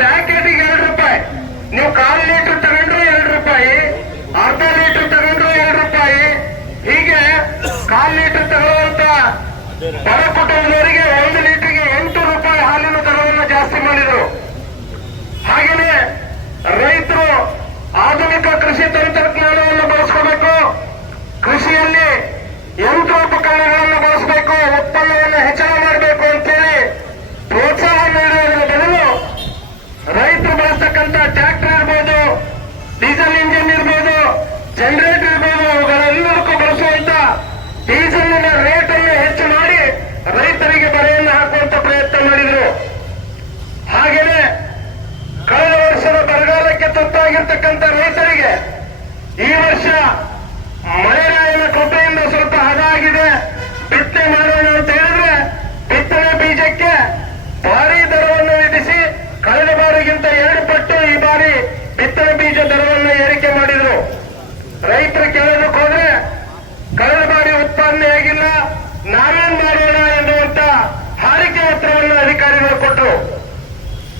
ಪ್ಯಾಕೆಟ್ಗೆ ಎರಡು ರೂಪಾಯಿ. ನೀವು ಕಾಲು ಲೀಟರ್ ತಗೊಂಡ್ರೆ ಎರಡು ರೂಪಾಯಿ, ಅರ್ಧ ಲೀಟರ್ ತಗೊಂಡ್ರೆ ಎರಡು ರೂಪಾಯಿ. ಹೀಗೆ ಕಾಲು ಲೀಟರ್ ತಗೊಳ್ಳುವಂತ ಬಡ ಕುಟುಂಬದವರಿಗೆ ಒಂದು ಲೀಟರ್ಗೆ ಎಂಟು ರೂಪಾಯಿ ಹಾಲಿನ ದರವನ್ನು ಜಾಸ್ತಿ ಮಾಡಿದ್ರು. चंद्र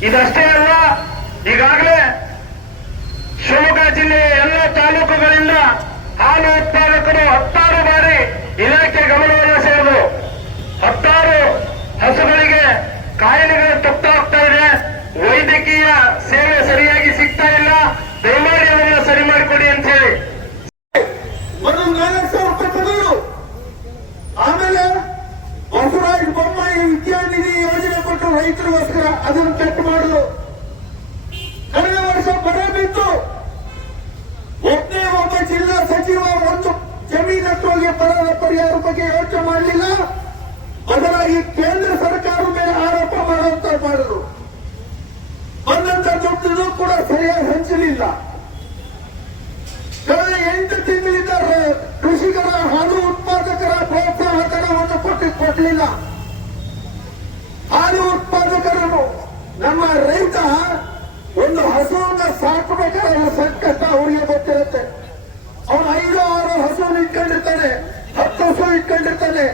ಇದಷ್ಟೇ ಅಲ್ಲ, ಈಗಾಗಲೇ ಶಿವಮೊಗ್ಗ ಜಿಲ್ಲೆಯ ಎಲ್ಲ ತಾಲೂಕುಗಳಿಂದ ಹಾಲು ಉತ್ಪಾದಕರು ಹತ್ತಾರು ಬಾರಿ ಇಲಾಖೆ ಗಮನವನ್ನು ಸೇರಿದ್ರು ಹತ್ತಾರು ಹಸುಗಳಿಗೆ ಕಾಯಿಲೆಗಳು ತಪ್ಪಾಗ್ತಾ ಇದೆ. ವೈದ್ಯಕೀಯ ಸೇವೆ ಸರಿಯಾಗಿ ಸಿಗ್ತಾ ಇಲ್ಲ. ದಯಮಾಡಿ ಸರಿ ಮಾಡಿಕೊಡಿ ಅಂತ ಹೇಳಿ ಒಂದು ನಾಲ್ಕು ಸಾವಿರ ರೂಪಾಯಿ ತಗೊಂಡು ಆಮೇಲೆ ಬಸವರಾಜ ಬೊಮ್ಮಾಯಿ ವಿದ್ಯಾನಿಧಿ ಯೋಜನೆ ಕೊಟ್ಟು ರೈತರಿಗೋಸ್ಕರ ಅದನ್ನು ಕಟ್ ಮಾಡುದು ಕಳೆದ ವರ್ಷ ಬರ ಬಿತ್ತು ಒಬ್ಬನೇ ಒಬ್ಬ ಜಿಲ್ಲಾ ಸಚಿವ ಒಂದು ಜಮೀನತ್ತು ಹೋಗಿ ಬರದ ಪರಿಹಾರ ಬಗ್ಗೆ ಯೋಚನೆ ಮಾಡಲಿಲ್ಲ. ಬದಲಾಗಿ ಕೇಂದ್ರ ಸರ್ಕಾರ ಮೇಲೆ ಆರೋಪ ಮಾಡುವಂತ ಮಾಡಿದ್ರು. ಬಂದಂತ ದುಡ್ಡು ಕೂಡ ಸರಿಯಾಗಿ ಹಂಚಲಿಲ್ಲ. ಕಳೆದ ಎಂಟು ತಿಂಗಳಿಂದ ಕೃಷಿಕರ ಹಾಲು ಉತ್ಪಾದಕರ ಪ್ರೋತ್ಸಾಹ ಧನವನ್ನು ಕೊಟ್ಟು ಕೊಡಲಿಲ್ಲ ಹಾಲು ಉತ್ಪಾದಕರನ್ನು ನಮ್ಮ ರೈತ ಒಂದು ಹಸುವನ್ನ ಸಾಕಬೇಕಾದ್ರೆ ಸಂಕಷ್ಟ ಅವರಿಗೆ ಗೊತ್ತಿರುತ್ತೆ ಅವನು ಐದು ಆರು ಹಸುವನ್ನು ಇಟ್ಕೊಂಡಿರ್ತಾನೆ ಹಸು ಇಟ್ಕೊಂಡಿರ್ತಾನೆ.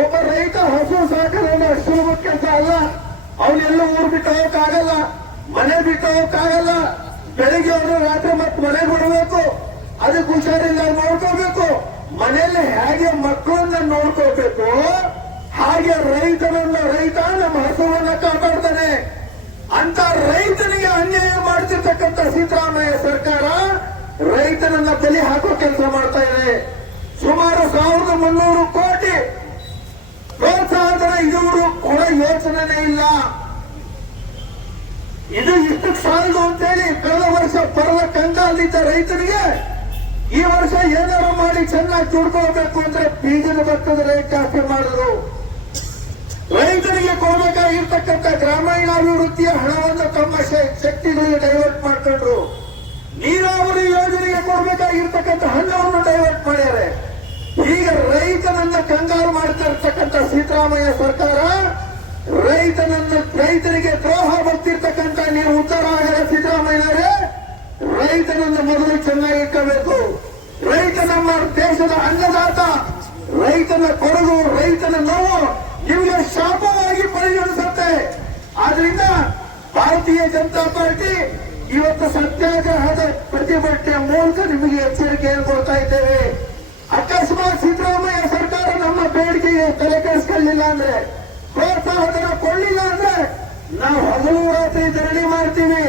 ಒಬ್ಬ ರೈತ ಹಸು ಅಷ್ಟು ಸುಲಭ ಕೆಲಸ ಅಲ್ಲ ಅವನೆಲ್ಲ ಊರ್ ಬಿಟ್ಟು ಹೋಗಕ್ಕಾಗಲ್ಲ, ಮನೆ ಬಿಟ್ಟು ಹೋಗಕ್ಕಾಗಲ್ಲ. ಬೆಳಿಗ್ಗೆ ಹೋದ್ರೆ ರಾತ್ರಿ ಮತ್ತೆ ಮನೆಗೆ ಬಿಡಬೇಕು ಅದಕ್ಕೆ ಹುಷಾರಿಲ್ಲ ನೋಡ್ಕೋಬೇಕು. ಮನೆಯಲ್ಲಿ ಹೇಗೆ ಮಕ್ಕಳನ್ನ ನೋಡ್ಕೋಬೇಕು, ಹಾಗೆ ರೈತನನ್ನ ರೈತ ನಮ್ಮ ಹಸುವನ್ನ ಕಾಪಾಡ್ತಾನೆ. ಅಂತ ರೈತನಿಗೆ ಅನ್ಯಾಯ ಮಾಡ್ತಿರ್ತಕ್ಕಂಥ ಸಿದ್ದರಾಮಯ್ಯ ಸರ್ಕಾರ ರೈತನನ್ನ ಬಲಿ ಹಾಕೋ ಕೆಲಸ ಮಾಡ್ತಾ ಇದೆ. ಸುಮಾರು ಸಾವಿರದ ಮುನ್ನೂರು ಕೋಟಿ ಪ್ರೋತ್ಸಾಹಧನ ಇದುವರು ಕೂಡ ಯೋಚನೆ ಇಲ್ಲ. ಇದು ಇಷ್ಟು ಸಾಲದು ಅಂತೇಳಿ ಕಳೆದ ವರ್ಷ ಪರದ ಕಂಗಾಲಿದ್ದ ರೈತರಿಗೆ ಈ ವರ್ಷ ಏನಾರು ಮಾಡಿ ಚೆನ್ನಾಗಿ ದುಡ್ಕೋಬೇಕು ಅಂದ್ರೆ ಬೀಜದ ಭತ್ತದ ರೇಟ್ ಜಾಸ್ತಿ ಮಾಡಿದ್ರು ರೈತರಿಗೆ ಕೊಡಬೇಕಾಗಿರ್ತಕ್ಕಂಥ ಗ್ರಾಮೀಣಾಭಿವೃದ್ಧಿಯ ಹಣವನ್ನು ತಮ್ಮ ಶಕ್ತಿಗಳಿಗೆ ಡೈವರ್ಟ್ ರೈತನನ್ನ ಕಂಗಾರು ಮಾಡ್ತಾ ಇರ್ತಕ್ಕಂಥ ಸಿದ್ದರಾಮಯ್ಯ ಸರ್ಕಾರ, ರೈತನನ್ನು ರೈತರಿಗೆ ದ್ರೋಹ ಬರ್ತಿರ್ತಕ್ಕಂಥ ನೀವು ಉತ್ತರ ಆಗಲ್ಲ ಸಿದ್ದರಾಮಯ್ಯನವರೇ, ರೈತನನ್ನು ಮೊದಲು ಚೆನ್ನಾಗಿ ಇಟ್ಕೋಬೇಕು. ರೈತ ನಮ್ಮ ದೇಶದ ಅನ್ನದಾತ, ರೈತನ ಕೊರಗು, ರೈತನ ನೋವು ನಿಮಗೆ ಶಾಪವಾಗಿ ಪರಿಗಣಿಸುತ್ತೆ ಆದ್ರಿಂದ ಭಾರತೀಯ ಜನತಾ ಪಾರ್ಟಿ ಇವತ್ತು ಸತ್ಯಾಗ್ರಹದ ಪ್ರತಿಭಟನೆ ಮೂಲಕ ನಿಮಗೆ ಎಚ್ಚರಿಕೆಯನ್ನು ಕೊಡ್ತಾ ಇದ್ದೇವೆ. ಅಕಸ್ಮಾತ್ ನಮ್ಮ ಬೇಡಿಕೆಗೆ ತಲೆ ಕೆಡಿಸ್ಕೊಳ್ಳಿಲ್ಲ ಅಂದ್ರೆ ಪ್ರೋತ್ಸಾಹಧನ ಕೊಡಲಿಲ್ಲ ಅಂದ್ರೆ ನಾವು ಹಗಲು ರಾತ್ರಿ ಧರಣಿ ಮಾಡ್ತೀವಿ.